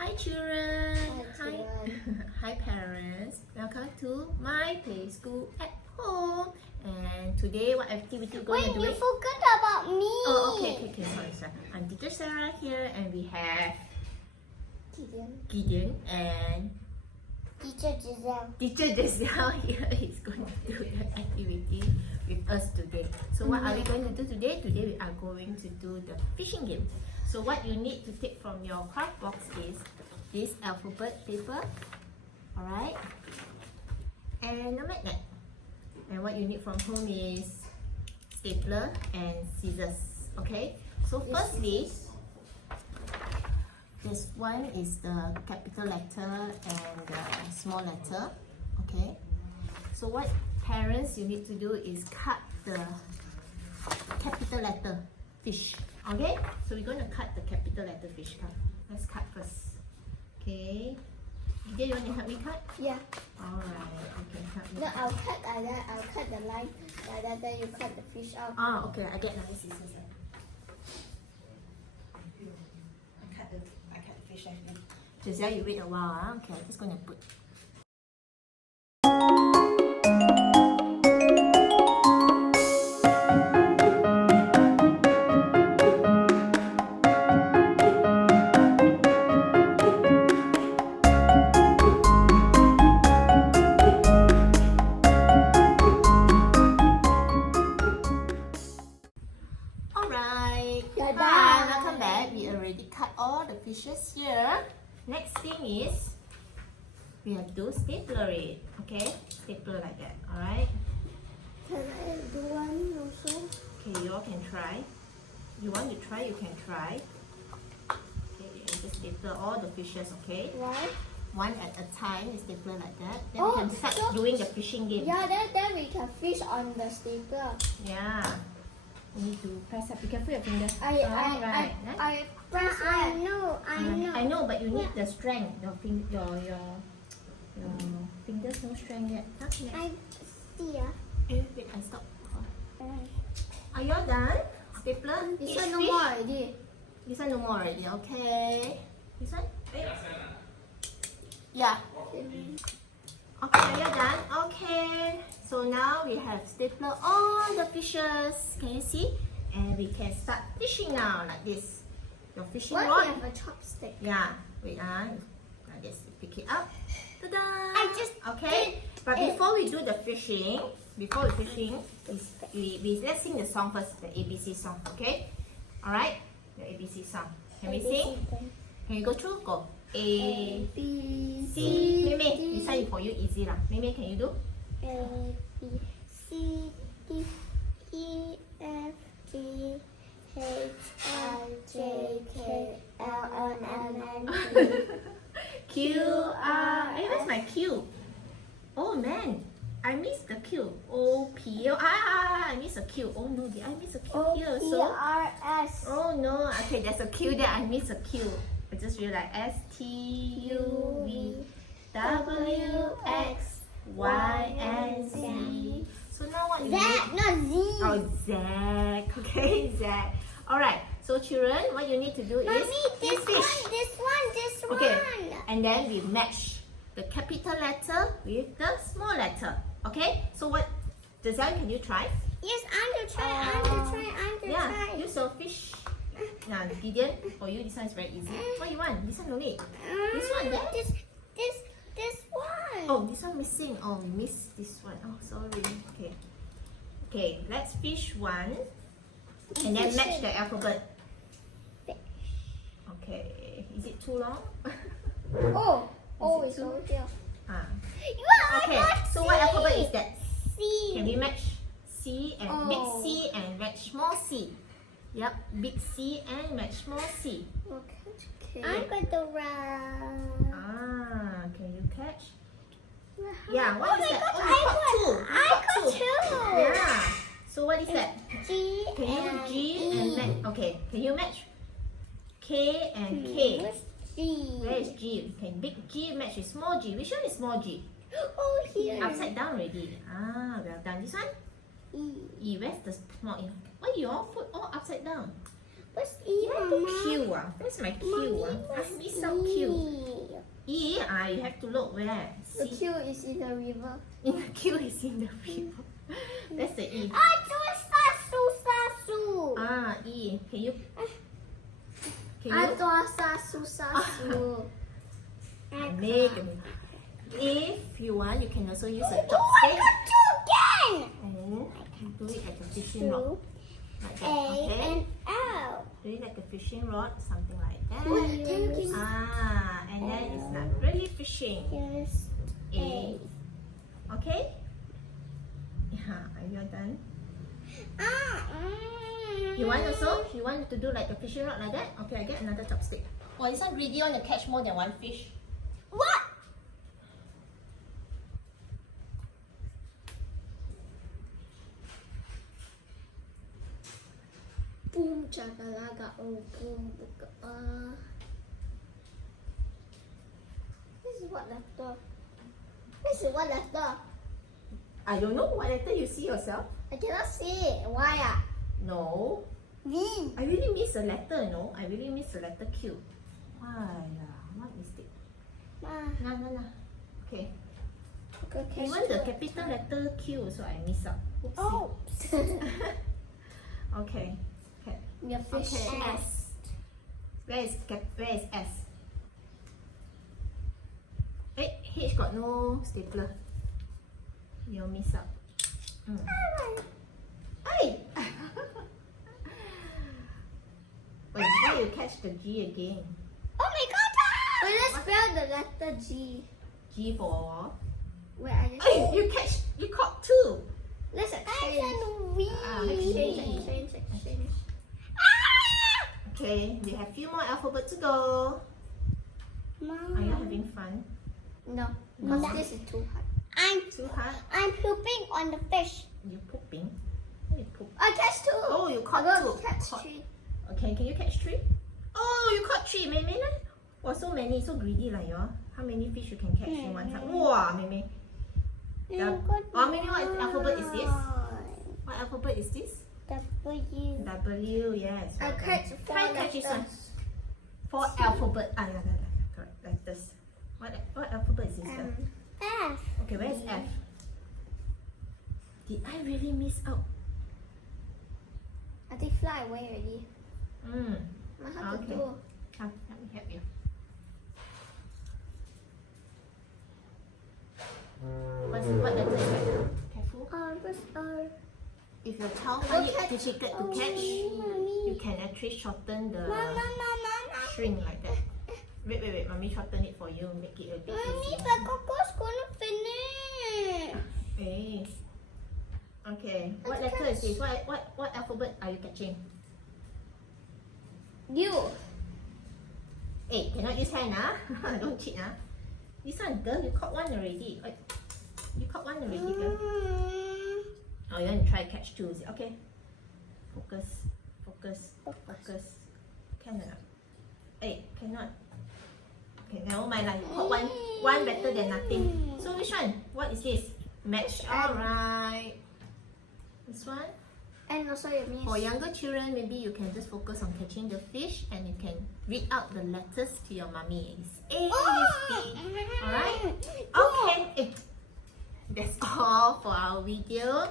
Hi children. Hi, children. Hi parents. Welcome to my play school at home. And today what activity we're going to do? Wait, you forgot about me. Oh, okay. Sorry. I'm teacher Sarah here, and we have Gideon and Teacher Giselle. Teacher Giselle here is going to do the activity with us today. So what are we going to do today? Today we are going to do the fishing game. So what you need to take from your craft box is this alphabet paper, alright, and a magnet. And what you need from home is stapler and scissors. Okay. So firstly, this one is the capital letter and the small letter. Okay. So what parents you need to do is cut the capital letter fish. Okay. So we're going to cut the capital letter fish. Let's cut first. Okay. Did you want to help me cut? Yeah. Alright. Okay. Help me. No, I'll cut like that. I'll cut the line like that. Then you cut the fish out. Ah, okay. I get nice scissors. I cut the fish. Giselle, you wait a while. Okay. I'm just going to put. Alright. Bye-bye. Hi, welcome back. We already cut all the fishes here. Next thing is we have to stapler it. Okay? Stapler like that. Alright? Can I do one also? Okay, you all can try. You want to try, you can try. Okay, and just stapler all the fishes, okay? Why? One at a time, you stapler like that. Then Oh, we can start so- doing the fishing game. Yeah, then we can fish on the stapler. Yeah. You need to press up. Be careful your fingers. I press I it. know, I know, but you need the strength. Your fingers no strength yet. Huh? Next. I see ya. Wait, I stop. Are you all done? Stapler? This Each one no fish? more already. This one no more already. Okay. This one? Wait. Yeah. Okay, are you done? Okay. So now we have stapler all the fishes. Can you see? And we can start fishing now like this. Your fishing Why rod. we have a chopstick? Yeah. Wait, like this. Pick it up. Ta-da! I just okay. But it. before we do the fishing, we let's sing the song first, the ABC song. Okay. All right. The ABC song. Can we sing? Can you go through? Go. A B, C. Mei, this one for you easy lah. Mei, can you do? A, B, C, D, E, F, G, H, I, J, K, L, M, N, P. Q, R. Hey, where's my Q? Oh man, I missed the Q. O, P, O. I missed a Q. Oh no, did I miss a Q O, here P, also? R, S. Oh no, okay, there's a Q there. I missed a Q. I just realized S, T, U, V, W, X, Y, and Z. So now what you Z, need? not Z. Oh, Z. Okay, Z. Alright, so children, what you need to do is Mommy, this fish. one, Okay, and then we match the capital letter with the small letter. Okay, so what, Giselle, can you try? Yes, I'm to try, Yeah, use your fish. Now, Gideon, for you, this one is very easy. What you want? This one no need. This one there? This one. Oh, this one missing. Oh, we missed this one. Oh, sorry. Okay. Okay, let's fish one. And then match the alphabet. Okay. Is it too long? Oh, Is it it's two? over there. Ah. Yeah, Okay, so what alphabet is that? C. Can we match C and big Oh. C and match small C? Yep, big C and match small C. Okay. I'm going to run. Ah, can you catch? Yeah, what is that? God, Oh, you caught two. You I caught got two. Yeah. So what is that? G Can you and G and E. match? Okay, can you match K and K? Where's G? Where is G? Can big G match with small G? Which one is small G? Oh, here. Upside down already. Ah, well done. This one? E. E. Where's the small E? Why you all put all upside down? What's E, Yeah, Q ah. Where's my Q ah? I miss out Q. E ah, you have to look where. The See, Q is in the river. Q is in the river. That's the E. Sasu. Ah, E. Can you? Sasu. Make a mistake. If you want, you can also use a Oh, I chopstick got two again. and do it like a fishing rod. Like that, A okay? and L. Do it like a fishing rod, something like that. Yes. Ah, and then it's not really fishing. Yes. A. Okay? Yeah, are you done? You want also? You want to do like a fishing rod like that? Okay, I get another chopstick. Oh, this one really want to catch more than one fish. What? Boom chakalaga. Oh, boom. This is what letter? This is what letter? I don't know. What letter you see yourself? I cannot see it. Why? No. V. I really miss a letter, no? I really miss the letter Q. Why? What mistake? No. Okay. Okay. Even the capital letter Q, so I miss out. Oopsie. Oh. Okay. Your fish. Okay. S. Where is S? H got no stapler. You'll miss out. Hey! Wait, why you catch the G again? Oh my god. Wait, let's spell the letter G. G for. Wait, I just. Hey, you caught two. Let's I exchange. said V. Exchange. Okay, we have few more alphabet to go. Are you having fun? No, No. because this is too hard. Too hard? I'm pooping on the fish. You pooping? Why you poop? I catch two. Oh, you I caught got two. to catch Caught- three. Okay, can you catch three? Oh, you caught three, Mei Mei. Wow, so many, so greedy like you. How many fish you can catch in one time? Wow, Mei Mei. Oh, Mei Mei, what alphabet is this? What alphabet is this? W. W, yes. I well done. catch four Try catch this one. letters. Four alphabet. Correct. Like this. What alphabet is this? F. Okay, where is F? Did I really miss out? I think fly away already. I have to Okay. do. Come, let me help you. What letter is that? Careful. Where's R? If your child Go find it catch. difficult to catch, you can actually shorten the Mama. string like that. Wait. Mommy shorten it for you. Make it a bit Mommy, easier. the coco's gonna finish. Hey. Okay. What letter is this? What alphabet are you catching? U. Hey, cannot use hand, Don't cheat, This one, girl, you caught one already. You caught one already, girl. Oh, you want to try catch two? Is it? Okay. Focus. Can or not? Hey, cannot. Okay, never mind lah. You caught one better than nothing. So which one? What is this? Match. Alright. This one. And also it means. For younger children, maybe you can just focus on catching the fish and you can read out the letters to your mummy. It's A, this B. Alright? Okay. That's all for our video.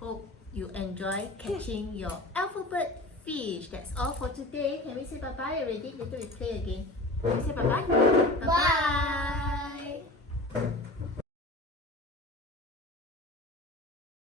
Hope you enjoy catching your alphabet fish. That's all for today. Can we say bye-bye already? Later we play again. Can we say bye-bye? Bye-bye.